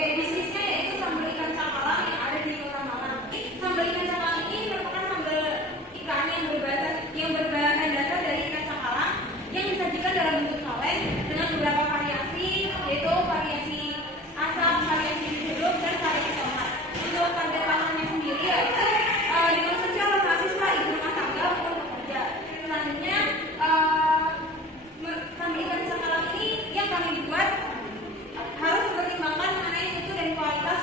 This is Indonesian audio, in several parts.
Oke, bisnisnya yaitu sambal ikan cakalang yang ada di Kota Malang. Sambal ikan cakalang ini merupakan sambal ikan yang berbahan dasar dari ikan cakalang yang disajikan dalam bentuk kaleng dengan beberapa variasi, yaitu variasi asam, variasi hidup, dan variasi tomat. Untuk target pasarnya sendiri yaitu dikonsumsi oleh mahasiswa, ibu rumah tangga maupun pekerja. Selanjutnya sambal ikan cakalang ini yang kami buat harus mempertimbangkan mengenai mutu dan kualitas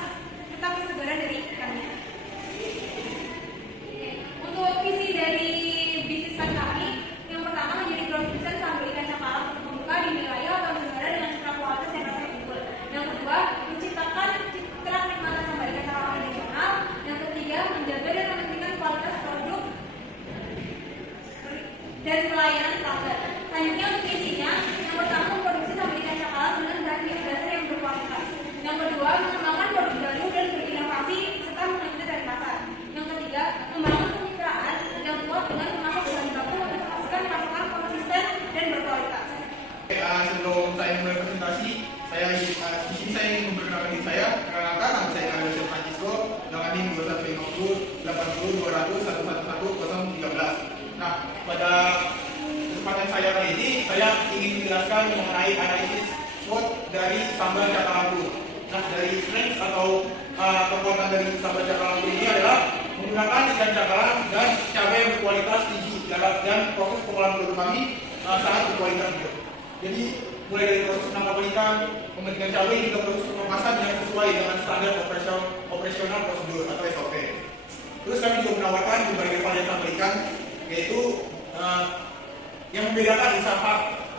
serta kesegaran dari ikannya. Untuk visi dari bisnis kami, yang pertama menjadi produsen sambal ikan cakalang untuk membuka di wilayah atau negara dengan citra kualitas yang rasanya unggul. Yang kedua, menciptakan citra kenikmatan sambal ikan cakalang tradisional. Yang ketiga, menjaga dan meningkatkan kualitas produk dan pelayanan pelanggan. Selanjutnya untuk visinya, yang pertama memproduksi sambal ikan cakalang dengan bahan dasar yang berkualitas. Yang kedua, mengembangkan produk baru dan berinovasi serta mengikuti tren pasar. Yang ketiga, membangun kemitraan yang kuat dengan memasok bahan baku untuk memastikan pasokan konsisten dan berkualitas. Sebelum saya mulai presentasi, di sini saya ingin memperkenalkan diri saya. Perkenalkan, nama saya Aldo Francisco dengan NIM 2150 80 200 111 013. Nah, pada kesempatan saya kali ini, saya ingin menjelaskan mengenai analisis SWOT dari sambal cakalang telur. Nah, dari strength atau kekuatan dari sambal cakalang telur ini adalah menggunakan ikan cakalang dan cabai yang berkualitas tinggi, dan proses pengolahan produk kami sangat berkualitas juga. Jadi mulai dari proses penangkapan ikan, pemetikan cabai hingga proses pengemasan yang sesuai dengan standar operasional prosedur atau SOP. Terus kami juga menawarkan berbagai varian sambal ikan, yaitu yang membedakan usaha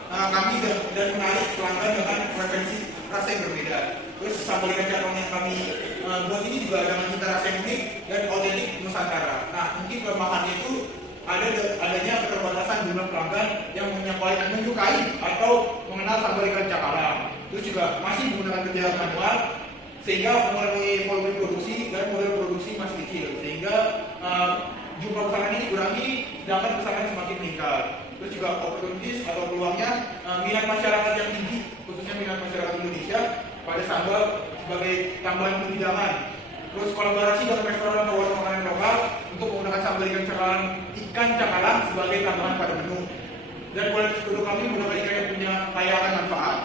kami dan menarik pelanggan dengan preferensi rasa yang berbeda. Terus sambal ikan cakalang yang kami buat ini juga dengan cita rasa yang unik dan otentik Nusantara. Nah, mungkin kelemahannya itu adanya keterbatasan jumlah pelanggan yang menyukai atau mengenal sambal ikan cakalang. Terus juga masih menggunakan kerja manual sehingga mengalami volume produksi dan model produksi masih kecil, sehingga jumlah pesanan ini dikurangi sedangkan pesanan semakin meningkat. Terus juga opportunities atau peluangnya minat masyarakat yang tinggi, khususnya minat masyarakat Indonesia pada sambal sebagai tambahan hidangan. Terus kolaborasi dengan restoran atau warung makanan lokal untuk menggunakan sambal ikan cakalang sebagai tambahan pada menu. Dan kualitas produk kami menggunakan ikan yang punya kaya akan manfaat.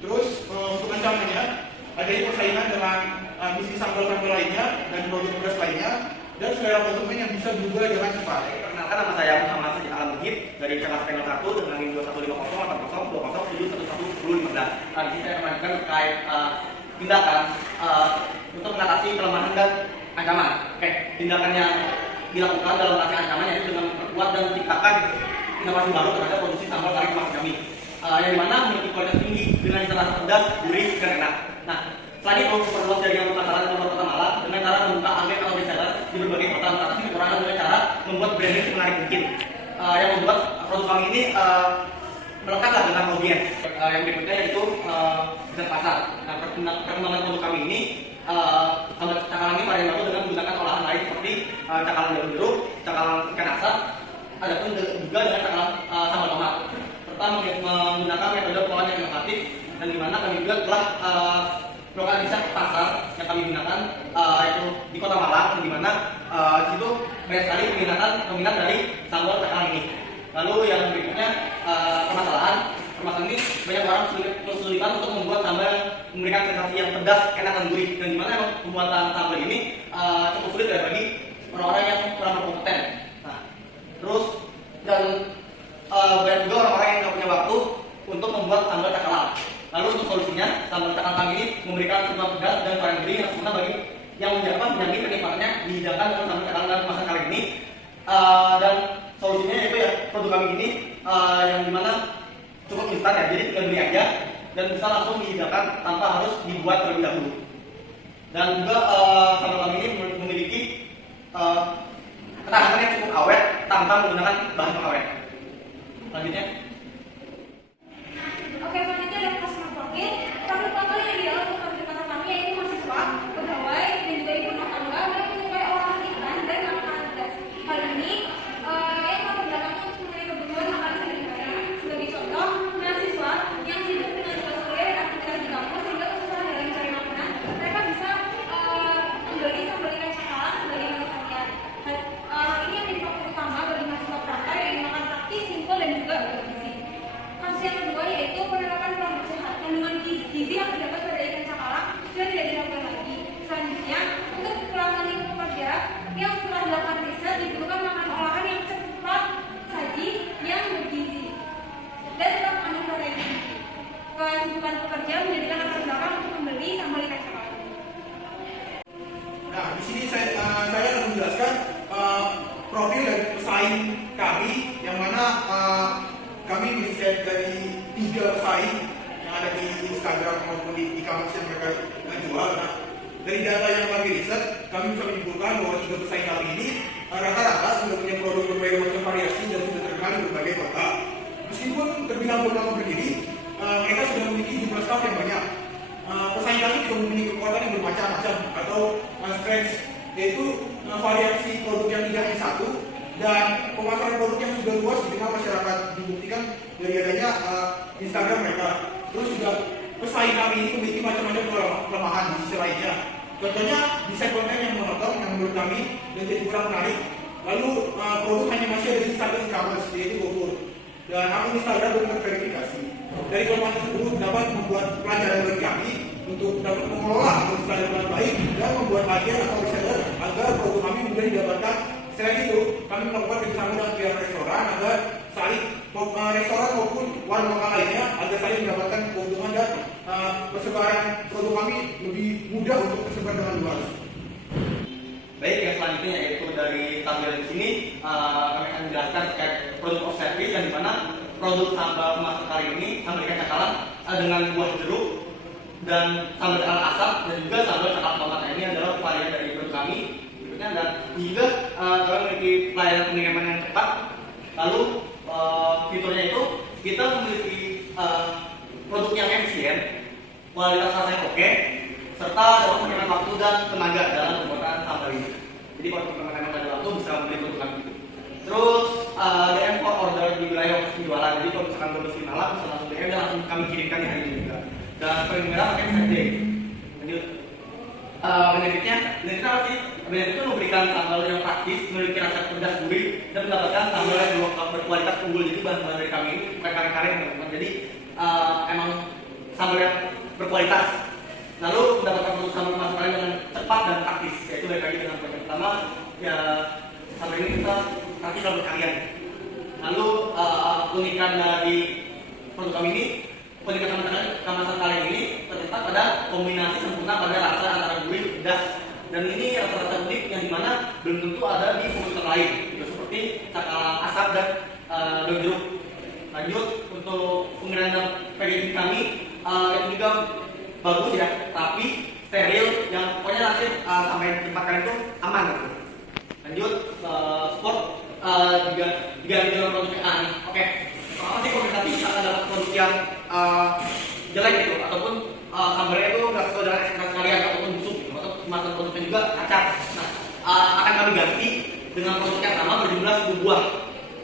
Terus untuk ancamannya, adanya persaingan dengan bisnis sambal-sambal lainnya dan produk beras lainnya, dan selera konsumen yang bisa berubah dengan cepat. Perkenalkan, nama saya Muhammad Sajid Alam Muhib dari kelas panel 1 dengan NIM 2150 80 20 1015. Di sini saya akan melanjutkan terkait tindakan untuk mengatasi kelemahan dan ancaman. Oke, tindakan yang dilakukan dalam mengatasi ancaman yaitu dengan memperkuat dan menciptakan inovasi baru terhadap produksi sambal kari kemasan kami, yang dimana memiliki kualitas tinggi dengan cita rasa pedas, gurih, dan enak. Nah, selain itu memperluas jaringan pemasaran di Kota Malang dengan cara membuka outlet atau reseller di berbagai kota, mengatasi kekurangan dengan cara membuat branding semenarik mungkin, yang membuat produk kami ini melekatlah dengan audiens. Yang berikutnya yaitu riset pasar. Nah, perkembangan produk kami ini sambal cakalang ini varian baru dengan menggunakan olahan lain seperti cakalang daun jeruk, cakalang ikan asap, adapun juga dengan cakalang sambal tomat. Serta menggunakan metode pengolahan yang inovatif, dan di mana kami juga telah melakukan riset pasar yang kami gunakan yaitu di Kota Malang, di mana di situ banyak sekali peminat dari sambal cakalang ini. Lalu yang berikutnya permasalahan ini banyak orang kesulitan untuk membuat sambal yang memberikan sensasi yang pedas, enak, dan gurih, dan dimana memang pembuatan sambal ini cukup sulit ya bagi orang-orang yang kurang berkompeten. Nah, terus dan banyak juga orang-orang yang tidak punya waktu untuk membuat sambal cakalang. Lalu untuk solusinya, sambal cakalang ini memberikan sensasi pedas dan varian gurih yang sempurna bagi yang menjamin kenikmatannya dihidangkan dengan sambal cakalang dan kemasan kali ini. Dan solusinya yaitu ya produk kami ini yang dimana cukup instan ya, jadi tinggal beli aja dan bisa langsung dihidangkan tanpa harus dibuat terlebih dahulu. Dan juga sambal kami ini memiliki ketahanan yang cukup awet tanpa menggunakan bahan pengawet. Selanjutnya. Oke, selanjutnya ada customer profil. Produk konten yang dilakukan di pasar kami yaitu mahasiswa, pegawai, dan juga ibu rumah tangga yang menyukai olahan ikan dan makanan pedas. Hal ini yang latar belakangnya untuk memenuhi kebutuhan makanan sehari-hari. Sebagai contoh, mahasiswa yang sibuk dengan tugas kuliah dan aktivitas di kampus sehingga kesusahan dalam mencari makanan Instagram maupun di e-commerce yang mereka jual. Nah, dari data yang kami riset, kami bisa menyimpulkan bahwa 3 pesaing kami ini rata-rata sudah punya produk berbagai macam variasi dan sudah terkenal di berbagai kota. Meskipun terbilang bernama berdiri, mereka sudah memiliki jumlah staff yang banyak. Pesaing kami juga memiliki kekuatan yang bermacam-macam atau strength, yaitu variasi produk yang tidak hanya satu dan pemasaran produk yang sudah luas di tengah masyarakat, dibuktikan dari adanya Instagram mereka. Terus juga pesaing kami ini memiliki macam-macam kelemahan di sisi lainnya. Contohnya desain konten yang monoton yang menurut kami dan jadi kurang menarik. Lalu produk hanya masih ada di satu e-commerce, yaitu GoFood. Dan akun Instagram belum terverifikasi. Dari kelemahan tersebut dapat membuat pelajaran bagi kami untuk dapat mengelola akun Instagram dengan baik dan membuat agen atau reseller agar produk kami mudah didapatkan. Selain itu, kami melakukan kerjasama dengan pihak restoran agar saling restoran maupun warung lokal lainnya agar saling mendapatkan keuntungan dan persebaran produk kami lebih mudah untuk tersebar dengan luas. Baik, yang selanjutnya yaitu dari tampilan di sini kami akan menjelaskan terkait produk of service yang dimana produk sambal kemasan kali ini sambal ikan cakalang dengan buah jeruk dan sambal cakalang asap dan juga sambal cakalang tomat. Ini adalah varian dari produk kami berikutnya, dan juga kami memiliki pelayanan pengiriman yang cepat. Lalu fiturnya itu kita memiliki produk yang efisien, kualitas rasanya oke, serta dapat menghemat waktu dan tenaga dalam pembuatan sambal ini. Jadi kalau teman-teman ada waktu bisa membeli produk kami. Terus DM for order di wilayah penjualan. Jadi kalau misalkan berbeli malam bisa langsung DM dan langsung kami kirimkan di hari ini juga. Dan paling merah pakai same day. Lanjut. Benefitnya apa sih? Benefit itu memberikan sambal yang praktis, memiliki rasa pedas gurih dan mendapatkan sambal yang berkualitas unggul. Jadi bahan-bahan dari kami ini bukan karing-karing teman-teman. Jadi emang sambal yang berkualitas. Lalu mendapatkan produk sambal kemasan kalian dengan cepat dan praktis. Yaitu baik lagi dengan poin pertama, ya sambal ini kita praktis dalam kalian. Lalu keunikan dari produk kami ini, keunikan sambal kemasan kalian ini terletak pada kombinasi sempurna pada rasa antara gurih, pedas. Dan ini rasa-rasa unik yang dimana belum tentu ada di komputer lain, ya, seperti cakalang asap dan daun jeruk. Lanjut untuk pengiriman dan packaging kami itu juga bagus ya, tapi steril, yang pokoknya nanti sampai di tempat kalian itu aman gitu. Lanjut sport juga dengan produknya nih. Oke, apa sih komentasi saat dapat produk yang jelek gitu ataupun sambalnya itu nggak sesuai dengan ekspektasi kalian ataupun busuk gitu, atau kemasan produknya juga cacat. Nah, akan kami ganti dengan produk yang sama berjumlah 10 buah.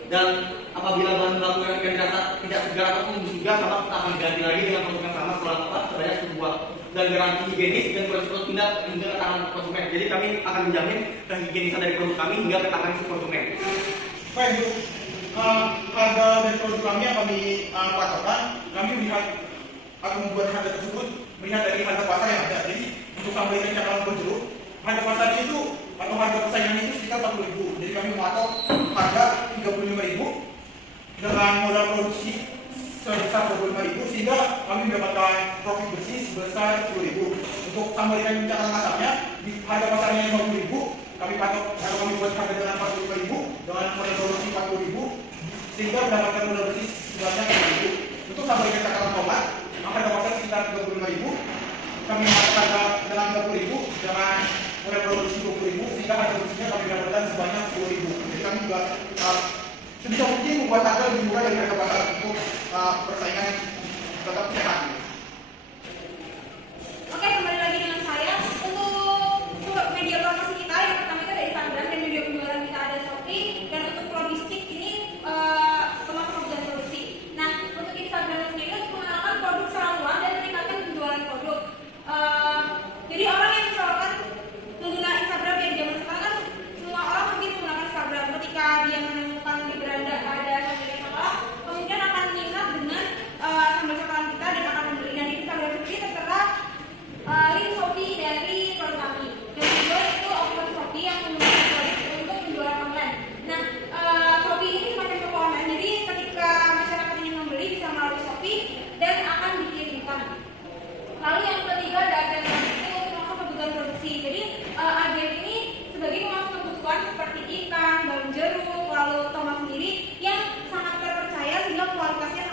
Dan apabila bahan baku yang dirasa tidak segar ataupun juga sama, kita akan ganti lagi dengan produk yang sama setelah sebanyak 10 buah. Dan garansi higienis dan proses pindah hingga ke tangan konsumen. Jadi kami akan menjamin kehigienisan dari produk kami hingga ke tangan si konsumen. Baik, harga dari produk kami yang kami patokan, kami melihat akan membuat harga tersebut melihat dari harga pasar yang ada. Jadi untuk sambal ikan cakalang berjeruk, harga pasarnya itu atau harga persaingannya itu sekitar 40.000. Jadi kami mematok harga 35.000 dengan modal produksi sebesar 25.000 sehingga kami mendapatkan profit bersih sebesar 10.000. Untuk sambal ikan cakalang asapnya di harga pasarnya 50.000, kami patok atau kami buat harga dengan 45.000 dengan modal produksi 40.000 sehingga mendapatkan modal bersih sebanyak 5.000. Untuk sambal ikan cakalang tomat harga pasar sekitar 35.000, kami patok harga dengan 30.000 dengan modal produksi 20.000 sehingga harga bersihnya kami dapatkan sebanyak 10.000. Jadi kami juga sebisa mungkin membuat harga lebih murah dari harga pasar untuk persaingan tetap sehat. Oke, kembali lagi dengan saya untuk media promosi kita. Yang pertama itu ada Instagram dan media penjualan kita ada Shopee, dan untuk logistik ini termasuk dan produksi. Nah, untuk Instagram sendiri untuk mengenalkan produk secara luas dan meningkatkan penjualan produk. Jadi orang yang misalkan menggunakan Instagram yang di zaman sekarang kan semua orang mungkin menggunakan Instagram. Ketika dia menemukan di beranda ada sambal cakalang, kemudian akan minat dengan sambal cakalang kita dan akan membeli. Dan di Instagram sendiri tertera link Shopee dari produk kami. Dan juga itu akun Shopee yang menggunakan produk untuk penjualan online. Nah, Shopee ini semacam toko online. Jadi ketika masyarakat ingin membeli bisa melalui Shopee dan akan dikirimkan. Lalu yang ketiga ada agen itu termasuk kebutuhan produksi. Jadi agen ini sebagai pemasok kebutuhan seperti ikan, daun jeruk, lalu tomat sendiri yang sangat terpercaya sehingga kualitasnya